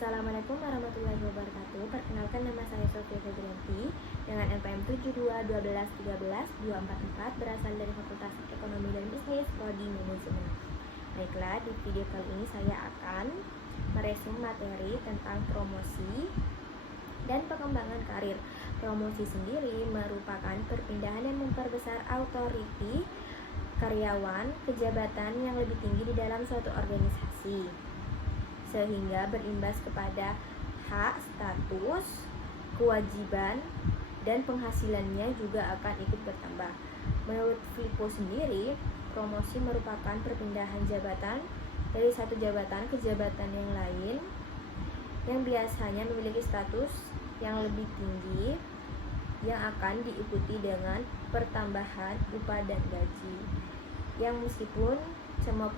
Assalamualaikum warahmatullahi wabarakatuh. Perkenalkan, nama saya Sofia Febranti dengan NPM 7212132444, berasal dari Fakultas Ekonomi dan Bisnis Prodi Manajemen. Baiklah, di video kali ini saya akan meresum materi tentang promosi dan pengembangan karir. Promosi sendiri merupakan perpindahan yang memperbesar authority karyawan ke jabatan yang lebih tinggi di dalam suatu organisasi, sehingga berimbas kepada hak, status, kewajiban, dan penghasilannya juga akan ikut bertambah. Menurut Flippo sendiri, promosi merupakan perpindahan jabatan dari satu jabatan ke jabatan yang lain yang biasanya memiliki status yang lebih tinggi, yang akan diikuti dengan pertambahan upah dan gaji, yang meskipun semua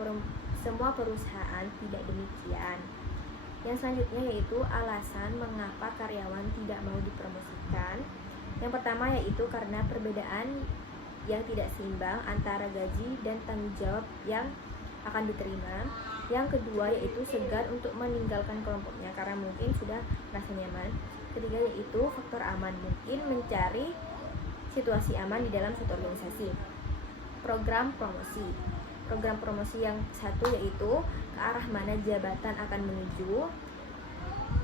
perusahaan tidak demikian. Yang selanjutnya yaitu alasan mengapa karyawan tidak mau dipromosikan. Yang pertama yaitu karena perbedaan yang tidak seimbang antara gaji dan tanggung jawab yang akan diterima. Yang kedua yaitu segan untuk meninggalkan kelompoknya karena mungkin sudah merasa nyaman. Ketiga yaitu faktor aman, mungkin mencari situasi aman di dalam suatu organisasi. Program promosi yang satu yaitu ke arah mana jabatan akan menuju.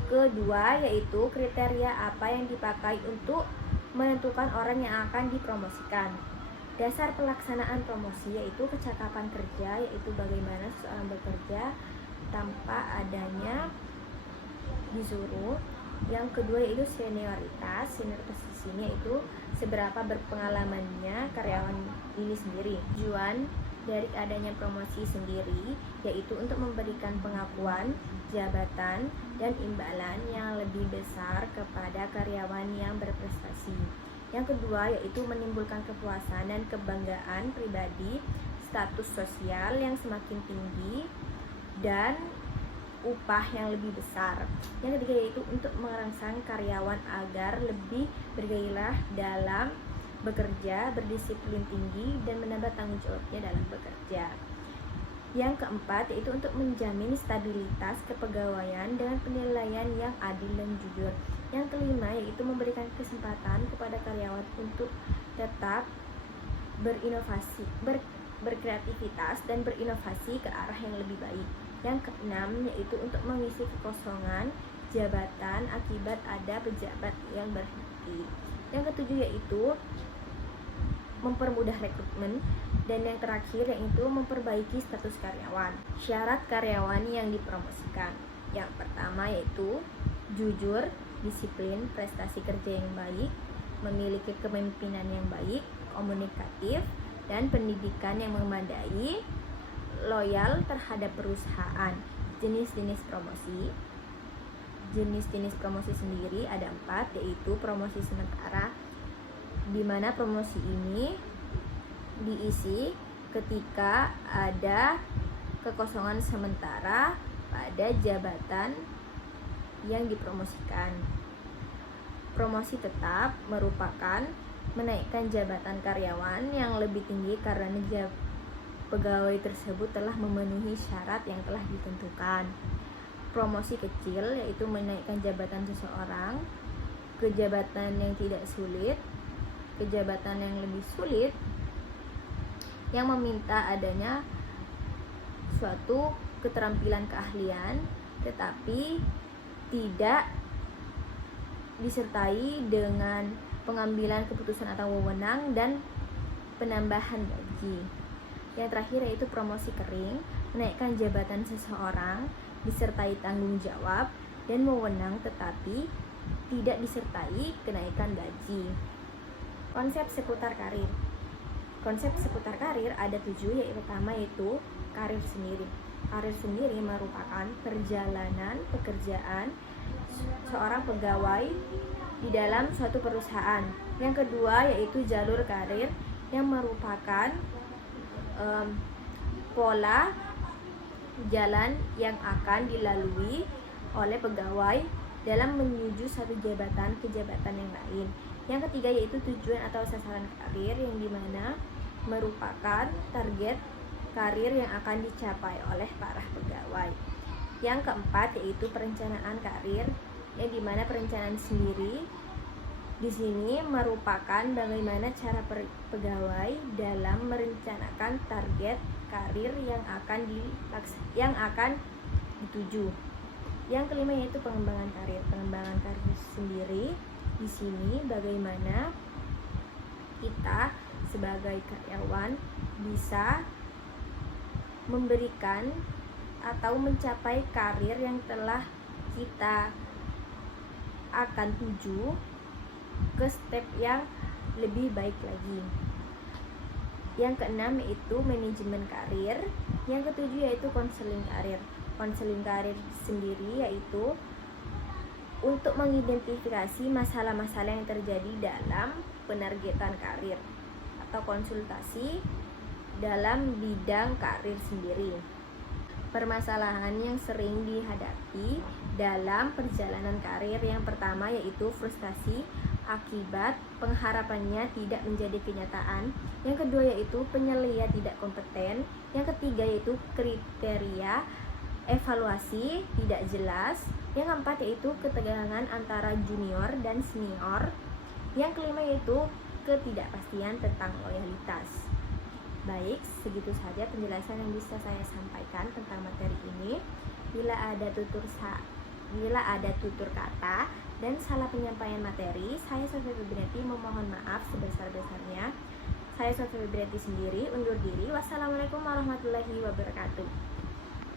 Kedua yaitu kriteria apa yang dipakai untuk menentukan orang yang akan dipromosikan. Dasar pelaksanaan promosi yaitu kecakapan kerja, yaitu bagaimana seseorang bekerja tanpa adanya disuruh. Yang kedua yaitu senioritas di sini yaitu seberapa berpengalamannya karyawan ini sendiri. Tujuan dari adanya promosi sendiri yaitu untuk memberikan pengakuan, jabatan, dan imbalan yang lebih besar kepada karyawan yang berprestasi. Yang kedua yaitu menimbulkan kepuasan dan kebanggaan pribadi, status sosial yang semakin tinggi, dan upah yang lebih besar. Yang ketiga yaitu untuk merangsang karyawan agar lebih bergairah dalam bekerja, berdisiplin tinggi, dan menambah tanggung jawabnya dalam bekerja. Yang keempat yaitu untuk menjamin stabilitas kepegawaian dengan penilaian yang adil dan jujur. Yang kelima yaitu memberikan kesempatan kepada karyawan untuk tetap berinovasi, berkreativitas dan berinovasi ke arah yang lebih baik. Yang keenam yaitu untuk mengisi kekosongan jabatan akibat ada pejabat yang berhenti. Yang ketujuh yaitu mempermudah rekrutmen. Dan yang terakhir yaitu memperbaiki status karyawan. Syarat karyawan yang dipromosikan. Yang pertama yaitu jujur, disiplin, prestasi kerja yang baik, memiliki kepemimpinan yang baik, komunikatif, dan pendidikan yang memadai, loyal terhadap perusahaan. Jenis-jenis promosi. Jenis-jenis promosi sendiri ada 4, yaitu promosi sementara, di mana promosi ini diisi ketika ada kekosongan sementara pada jabatan yang dipromosikan. Promosi tetap merupakan menaikkan jabatan karyawan yang lebih tinggi karena pegawai tersebut telah memenuhi syarat yang telah ditentukan. Promosi kecil yaitu menaikkan jabatan seseorang ke jabatan yang tidak sulit, ke jabatan yang lebih sulit, yang meminta adanya suatu keterampilan keahlian tetapi tidak disertai dengan pengambilan keputusan atau wewenang dan penambahan gaji. Yang terakhir yaitu promosi kering, menaikkan jabatan seseorang disertai tanggung jawab dan wewenang tetapi tidak disertai kenaikan gaji. Konsep seputar karir. Konsep seputar karir ada 7, yaitu pertama yaitu karir sendiri. Karir sendiri merupakan perjalanan pekerjaan seorang pegawai di dalam suatu perusahaan. Yang kedua yaitu jalur karir yang merupakan pola jalan yang akan dilalui oleh pegawai dalam menuju satu jabatan ke jabatan yang lain. Yang ketiga yaitu tujuan atau sasaran karir, yang dimana merupakan target karir yang akan dicapai oleh para pegawai. Yang keempat yaitu perencanaan karir, yang dimana perencanaan sendiri di sini merupakan bagaimana cara pegawai dalam merencanakan target karir yang akan dituju. Yang kelima yaitu pengembangan karir. Pengembangan karir sendiri di sini bagaimana kita sebagai karyawan bisa memberikan atau mencapai karir yang telah kita akan tuju ke step yang lebih baik lagi. Yang keenam yaitu manajemen karir. Yang ketujuh yaitu konseling karir. Konseling karir sendiri yaitu untuk mengidentifikasi masalah-masalah yang terjadi dalam penargetan karir atau konsultasi dalam bidang karir sendiri. Permasalahan yang sering dihadapi dalam perjalanan karir yang pertama yaitu frustasi akibat pengharapannya tidak menjadi kenyataan. Yang kedua yaitu penyelia tidak kompeten. Yang ketiga yaitu kriteria evaluasi tidak jelas. Yang keempat yaitu ketegangan antara junior dan senior. Yang kelima yaitu ketidakpastian tentang loyalitas. Baik, segitu saja penjelasan yang bisa saya sampaikan tentang materi ini. Bila ada tutur kata dan salah penyampaian materi, saya Sofia Febrianti memohon maaf sebesar-besarnya. Saya Sofia Febrianti sendiri undur diri. Wassalamualaikum warahmatullahi wabarakatuh.